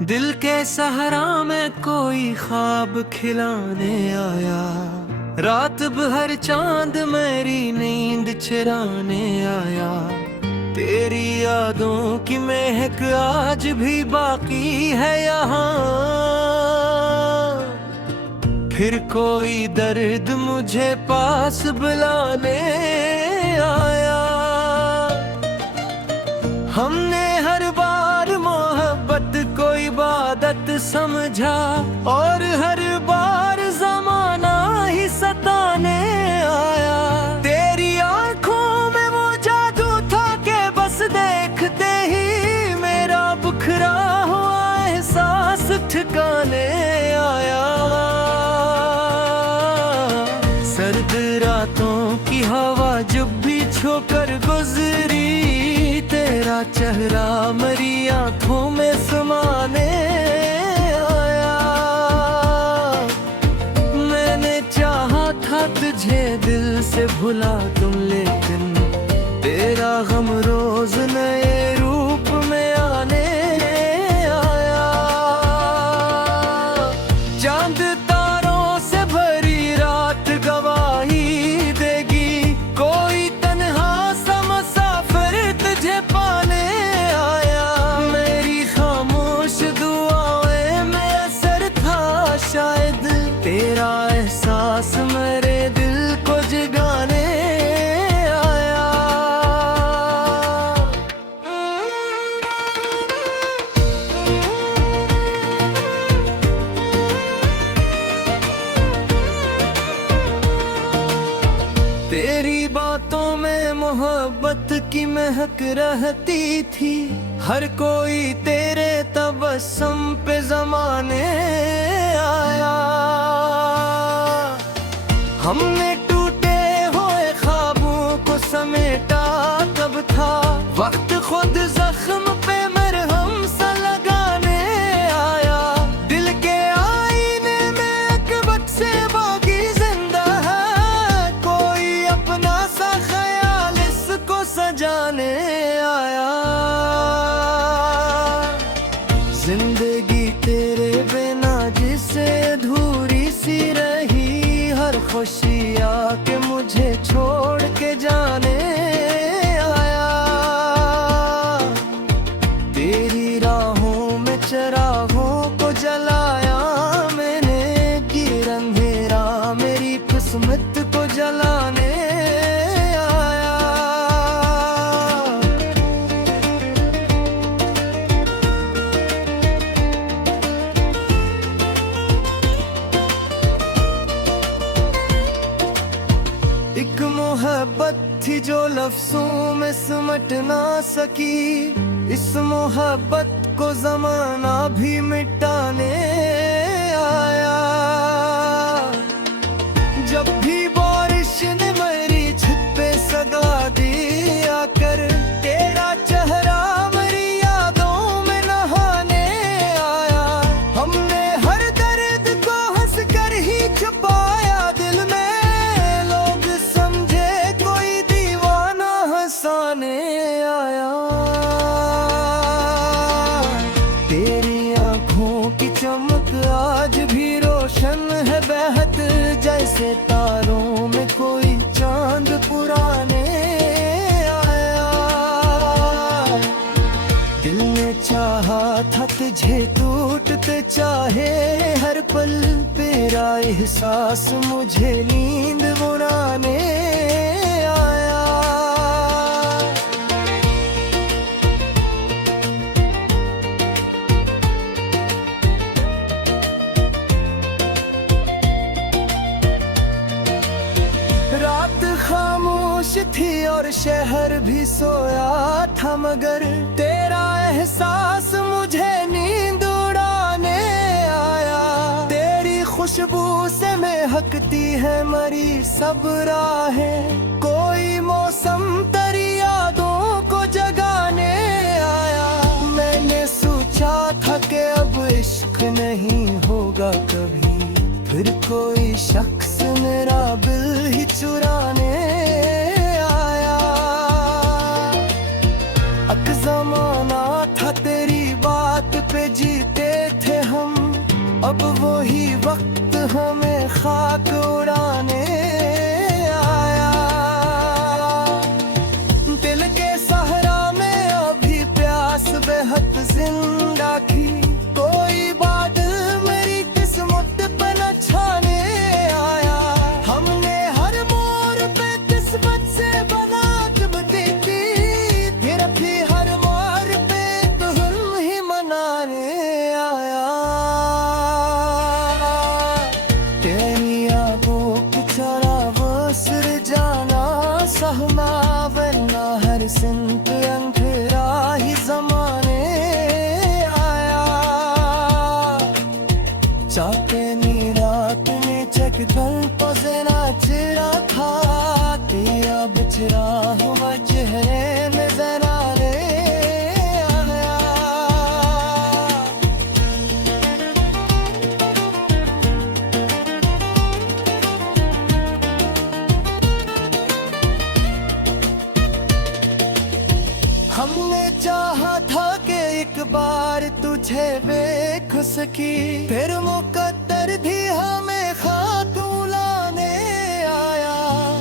दिल के सहारा में कोई ख्वाब खिलाने आया, रात भर चांद मेरी नींद चुराने आया। तेरी यादों की महक आज भी बाकी है यहाँ, फिर कोई दर्द मुझे पास बुलाने आया। हमने हर बार मोहब्बत को इबादत समझा, और हर बार जमाना ही सताने आया। तेरी आंखों में वो जादू था कि बस देखते ही मेरा बुखरा हुआ एहसास ठिकाने आया। सर्द रातों की हवा जब भी छूकर गुजरी, तेरा चेहरा मेरी आंखों में समाने आया। मैंने चाहा था तुझे दिल से भुला दूं, लेकिन तेरा गम रोज नए रूप में आने आया। चांद तारों से भरी रात गवाही देगी, कोई तन्हा सा मुसाफिर तुझे पाने आया। मेरी खामोश दुआएं में असर था शायद, तेरा एहसास मेरे दिल को जगाने आया। तेरी बातों में मोहब्बत की महक रहती थी, हर कोई तेरे तबस्सुम पे जमाने आया। हमने टूटे हुए ख्वाबों को समेटा कब था, वक्त खुद जख्म पे मरहम सा लगाने आया। दिल के आईने में अकबत से बाकी जिंदा है, कोई अपना सा ख्याल इसको सजाने आया। जिंदगी तेरे बिना जिसे अधूरी सी रही, हर खुशी आके मुझे छोड़ के जाने आया। तेरी राहों में चरागों को जलाया मैंने, कि अंधेरा मेरी किस्मत को जलाने आया। एक मोहब्बत थी जो लफ्जों में सिमट ना सकी, इस मोहब्बत को जमाना भी मिटाने आया। जब भी बारिश ने मेरी छत पे सगा दिया कर, तेरा चेहरा मेरी यादों में नहाने आया। हमने हर दर्द को हंस कर ही छुपाया दिल में, हंसाने आया। तेरी आंखों की चमक आज भी रोशन है बेहद, जैसे तारों में कोई चांद पुराने आया। दिल ने चाहा था तुझे टूटते चाहे हर पल, तेरा एहसास मुझे नींद बुलाने आया। रात खामोश थी और शहर भी सोया था, मगर तेरा एहसास मुझे नींद उड़ाने आया। तेरी खुशबू से महकती है मरी सब राहें, कोई मौसम तेरी यादों को जगाने आया। मैंने सोचा था कि अब इश्क नहीं होगा कभी, फिर कोई शख्स मेरा दिल ही चुराने आया। अब जमाना था तेरी बात पे जीते सिंत अंधेरा ही जमाने आया चाके नी रात ने चक कल पसेना चिरा था तेरा बिछड़ा हुआ चेहरे में जरा रे आया हमने चाहा था कि एक बार तुझे देख सकी फिर मुकद्दर भी हमें खातू लाने आया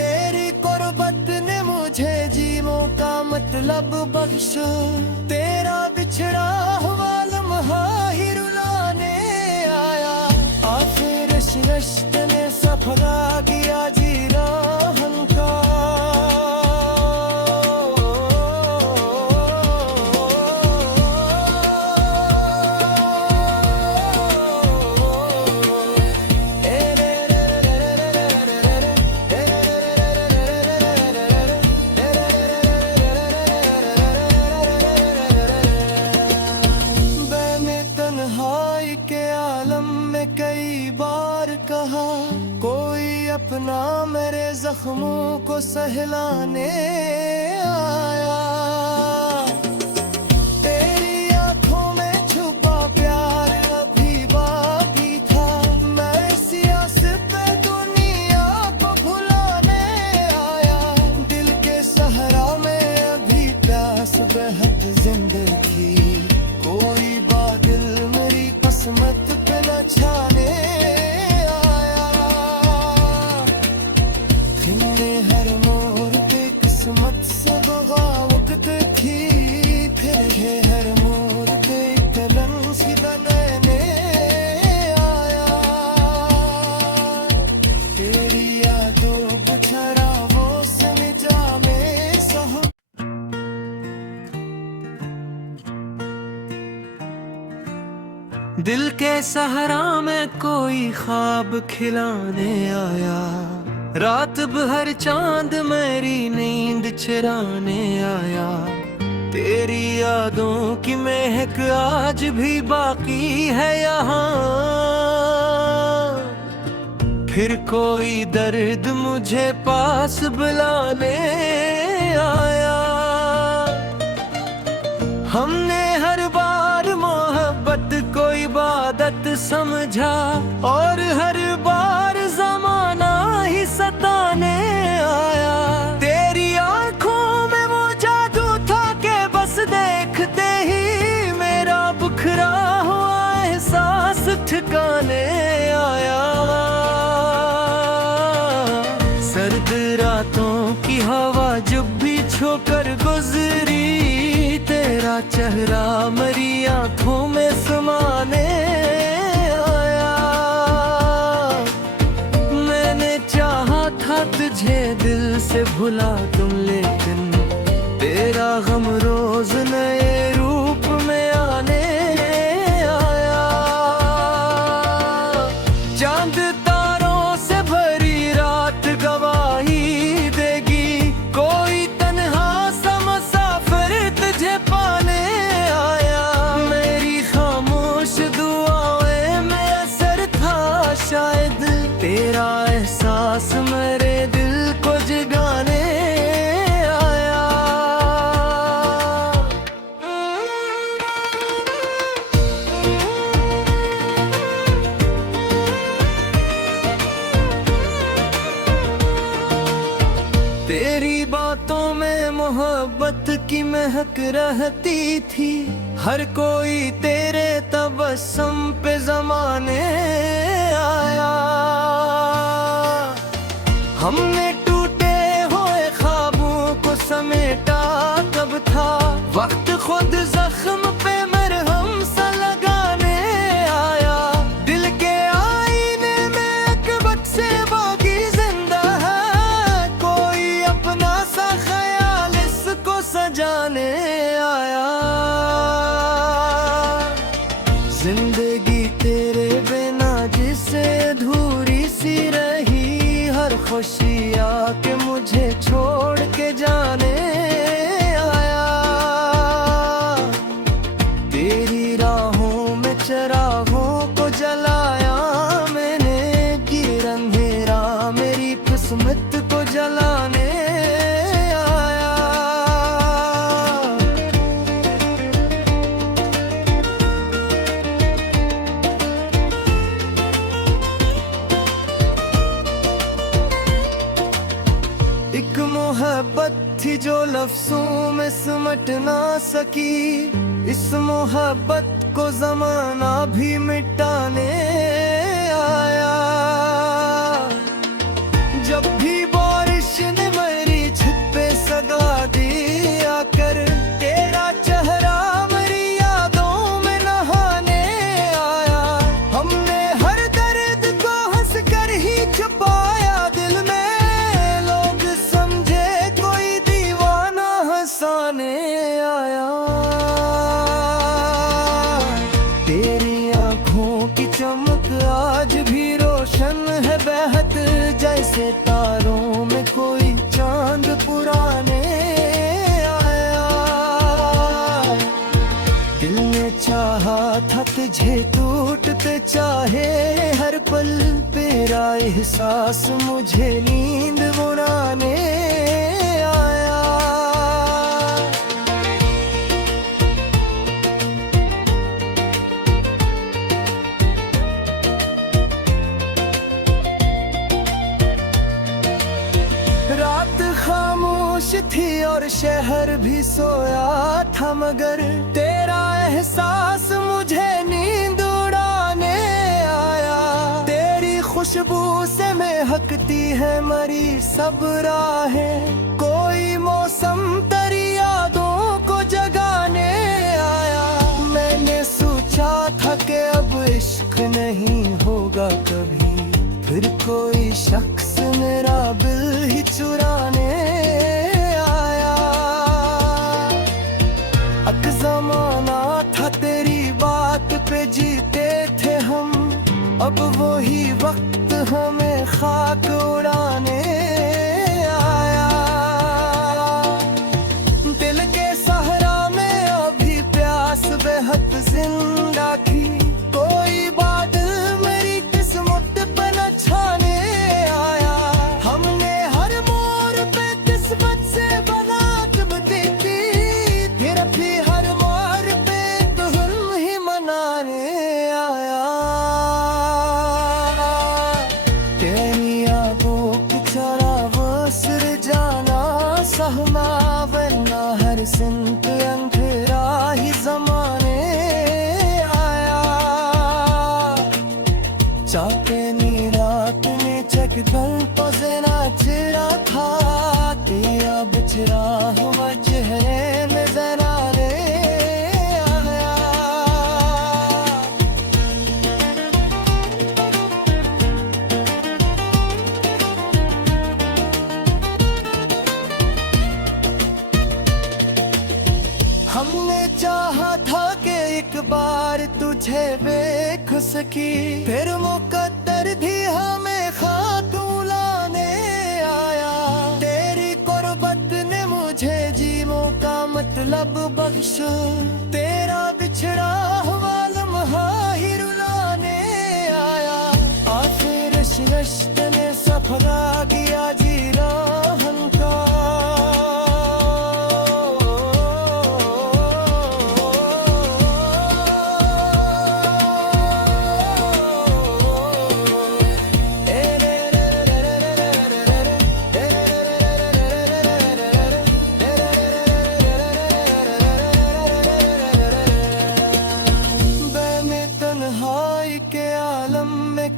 तेरी कुर्बत ने मुझे जीवों का मतलब बख्श तेरा बिछड़ा हुआ लम्हा ही रुलाने आया आखिर रश्त ने सफरा किया जी राहन का कई बार कहा कोई अपना मेरे जख्मों को सहलाने आया तेरी आंखों में छुपा प्यार अभी बाकी था मैं सियास पे दुनिया को भुलाने आया दिल के सहारा में अभी प्यास बेहद जिंदगी कोई बादल मेरी किस्मत पे न छाने आया खिलने हर मोड़ पे किस्मत से बगावत थी फिर है हर मोड़ पे कलम सी बनाने आया तेरी यादों को शराबों से मिटा में सह दिल के सहारा में कोई ख्वाब खिलाने आया रात भर चांद मेरी नींद चुराने आया तेरी यादों की महक आज भी बाकी है यहाँ फिर कोई दर्द मुझे पास बुलाने आया हमने हर बार मोहब्बत को इबादत समझा और हर बार जमाना ही सताने आया तेरी आंखों में वो जादू था कि बस देखते ही मेरा बुखरा हुआ एहसास ठिकाने आया सर्द रातों की हवा जब भी छोकर गुजरी तेरा चेहरा मेरी आंखों में समाने आया मैंने चाहा था तुझे दिल से भुला दूं लेकिन तेरा गम रोज नए रूप में आने आया चांद तारों से भरी रात गवाही देगी कोई तन्हा सा मुसाफिर तुझे पाने आया मेरी खामोश दुआएं में असर था शायद तेरा एहसास मेरे दिल को जगाने आया तेरी बातों में मोहब्बत की महक रहती थी हर कोई तेरे तबस्सुम पे जमाने आया हमने टूटे हुए ख्वाबों को समेटा कब था वक्त खुद जख्म पे मरहम सा लगाने आया दिल के आईने में अकबत से बाकी जिंदा है कोई अपना सा ख्याल इसको सजाने आया जिंदगी तेरे बिना जिसे अधूरी सी रही हर खुशी आके मुझे छोड़ के जाने जो लफ्जों में समट ना सकी, इस मोहब्बत को जमाना भी मिटाने आया। जब भी बारिश ने मेरी छत पे सगा दिया कर, तेरा चेहरा मेरी यादों में नहाने आया। हमने हर दर्द को हंस कर ही छुपाया दिल में, लोग समझे कोई दीवाना हंसाने आया। तेरी आंखों की चमक आज भी रोशन है बेहद, जैसे तारों में कोई चांद पुराने आया। दिल ने चाहा था तुझे टूटते चाहे हर पल, तेरा एहसास मुझे नींद उड़ाने आया। रात खामोश थी और शहर भी सोया था, मगर तेरा एहसास मुझे नींद उड़ाने आया। तेरी खुशबू से महकती है मरी सब राहें, कोई मौसम तेरी यादों को जगाने आया। मैंने सोचा था कि अब इश्क नहीं होगा कभी, फिर कोई शख्स मेरा दिल ही चुराने आया। अब जमाना था तेरी बात पे जीते थे हम, अब वही वक्त हमें खाक उड़ाने आया। दिल के सहरा में अभी प्यास बेहद जिंदा थी, कोई बादल मेरी किस्मत पे न छाने आया। हमने हर मोड़ पे किस्मत से बना जब देखी, फिर भी हर मोड़ पे दुल्हन ही मनाने आया। तेरी यादों की चरागों से जाना सहमा, वरना हर सिमत अंधेरा ही जमाने आया। चाहते नी रात में चकदम पजना चिरा था, तेरा बिछड़ा हुआ चेहरे नजर आने आया। हमने चाहा था कि एक बार तुझे देख सकी, फिर मुकद्दर भी हमें खातू लाने आया। तेरी कुर्बत ने मुझे जीवों का मतलब बख्श, तेरा बिछड़ा हुआ लम्हा ही रुलाने आया। आखिर रिश्त ने सफरा किया जी राहन का,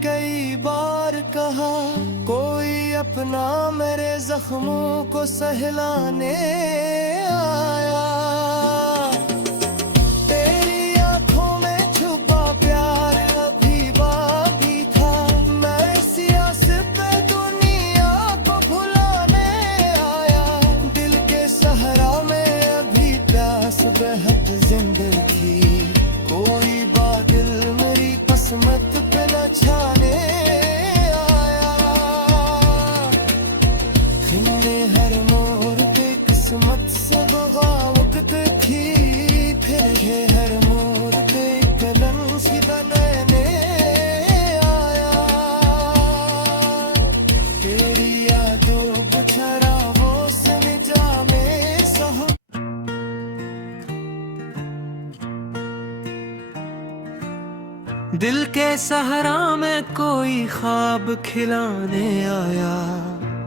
कई बार कहा कोई अपना मेरे जख्मों को सहलाने आया। तेरी आंखों में छुपा प्यार अभी बाकी था, मैं सियासत पे दुनिया को भुलाने आया। दिल के सहरा में अभी प्यास बेहद जिंदगी थी, कोई बादल मेरी किस्मत पे न छाने आया। खिलने हर मोड़ पे किस्मत से बगावत थी, फिर ये हर मोड़ पे कलम सी बनाने आया। तेरी यादों बछड़ा वो से निजा में सह दिल के सहारा में कोई ख्वाब खिलाने आया।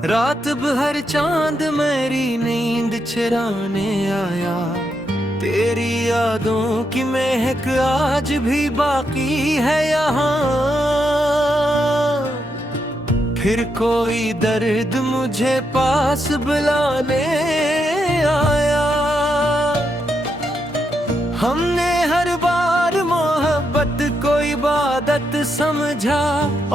रात भर चांद मेरी नींद चुराने आया। तेरी यादों की महक आज भी बाकी है यहाँ। फिर कोई दर्द मुझे पास बुलाने आया। हमने हर बार मोहब्बत को इबादत समझा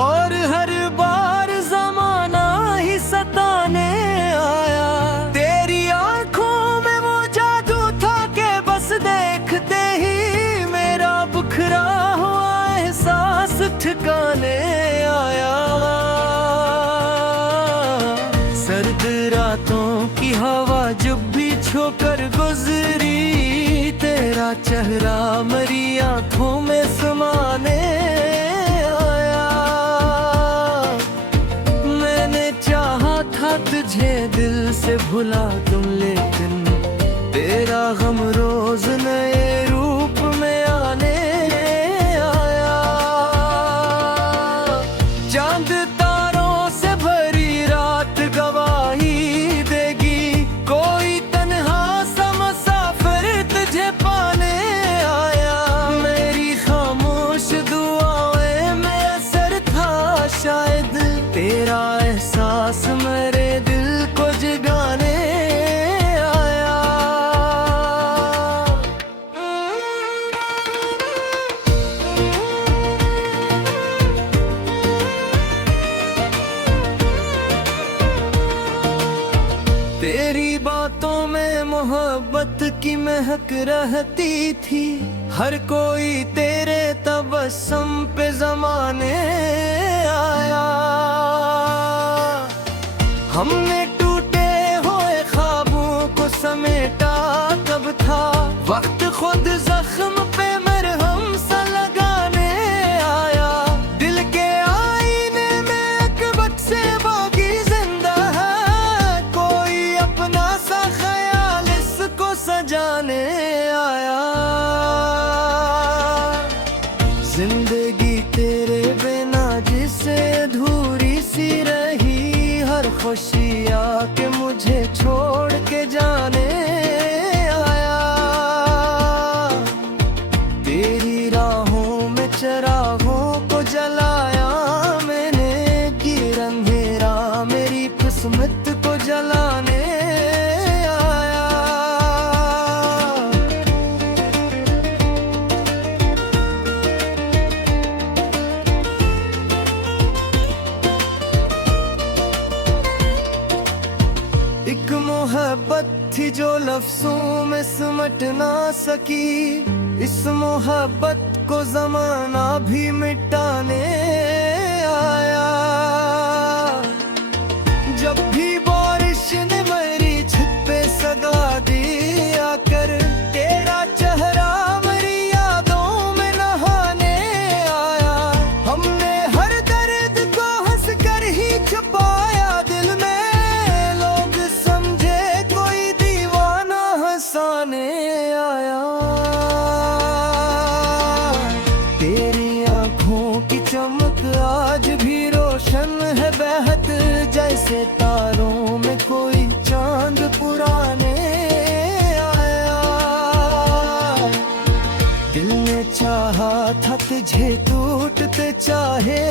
और हर बार ज़माना ही सताने आया। तेरी आंखों में वो जादू था कि बस देखते ही मेरा बुखरा हुआ एहसास ठिकाने आया। सर्द रातों की हवा जब भी छूकर गुजरी, तेरा चेहरा मेरी आंखों में समाने आया। मैंने चाहा था तुझे दिल से भुला दूं, लेकिन तेरा गम रोज नए रूप में आने आया। चांद तारों से भरी रात गवाही देगी, कोई तन्हा सा मुसाफिर तुझे पाने आया। मेरी खामोश दुआएं में असर था शायद, तेरा एहसास मेरे दिल को जगाने आया। तेरी बातों में मोहब्बत की महक रहती थी। हर कोई तेरे तबस्सुम पे ज़माने आया। हमने टूटे हुए ख्वाबों को समेटा कब था, वक्त खुद जख्म पे मरहम सा लगाने आया। दिल के आईने में एक बक्से बाकी जिंदा है, कोई अपना सा ख्याल इसको सजाने आया। जिंदगी तेरे बिना जिसे अधूरी सी रही, हर खुशी आके मुझे छोड़ के जाने आया। तेरी राहों में चरागों को जलाया मैंने, कि अंधेरा मेरी किस्मत को जलाने आया। एक मोहब्बत थी जो लफ्जों में सिमट ना सकी, इस मोहब्बत को ज़माना भी मिटाने आया। जब भी बारिश ने मेरी छत पे सगा दिया कर, तेरा चेहरा मेरी यादों में नहाने आया। हमने हर दर्द को हंस कर ही छुपाया दिल में, लोग समझे कोई दीवाना हंसाने आया। तेरी आंखों की चमक आज भी रोशन है बेहद, जैसे तारों में कोई चांद पुराने आया। दिल ने चाहा था तुझे टूटते चाहे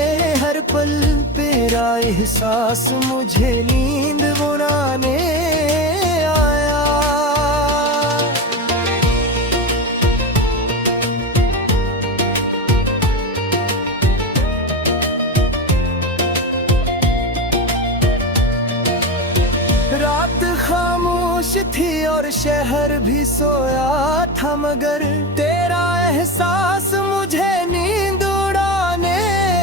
हर पल, तेरा एहसास मुझे नींद उड़ाने आया। रात खामोश थी और शहर भी सोया था, मगर तेरा एहसास मुझे नींद उड़ाने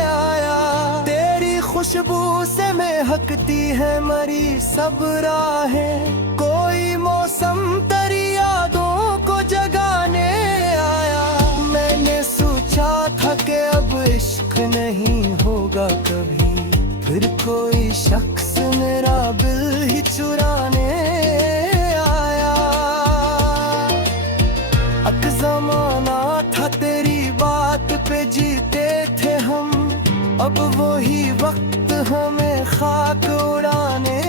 आया। तेरी खुशबू से महकती है मरी सब राहें, कोई मौसम तेरी यादों को जगाने आया। मैंने सोचा था कि अब इश्क नहीं होगा कभी, फिर कोई शख्स मेरा दिल ही चुराने आया। अब जमाना था तेरी बात पे जीते थे हम, अब वही वक्त हमें खाक उड़ाने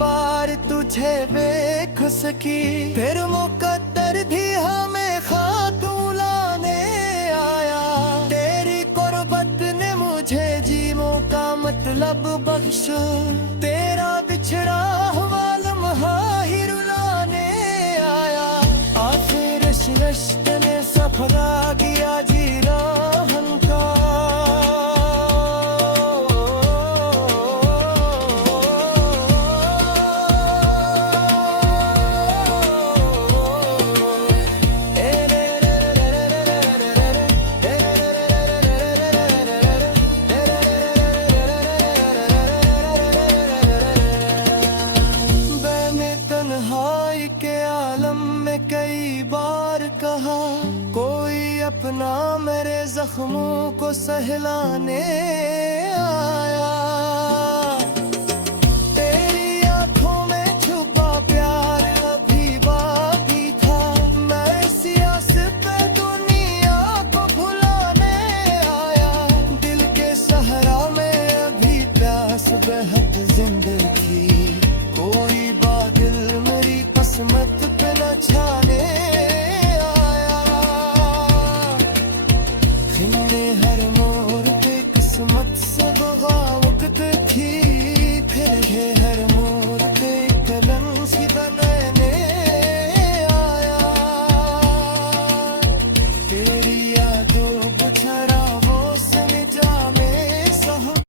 बार तुझे देख सकी, फिर मुकद्दर भी हमें खातू लाने आया। तेरी कुर्बत ने मुझे जीवों का मतलब बख्शा, तेरा बिछड़ा हुआ लम्हा ही रुलाने आया। आखिर इस रिश्ते ने सफरा किया जी राहन का। कई बार कहा कोई अपना मेरे जख्मों को सहलाने आया। तेरी आंखों में छुपा प्यार अभी बाकी था, मैं सियासत पे दुनिया को भुलाने आया। दिल के सहरा में अभी प्यास बेहद जिंदगी, कोई बादल मेरी किस्मत पे न छाने आया। खिलने हर मोड़ पे किस्मत से बगावत थी, फिर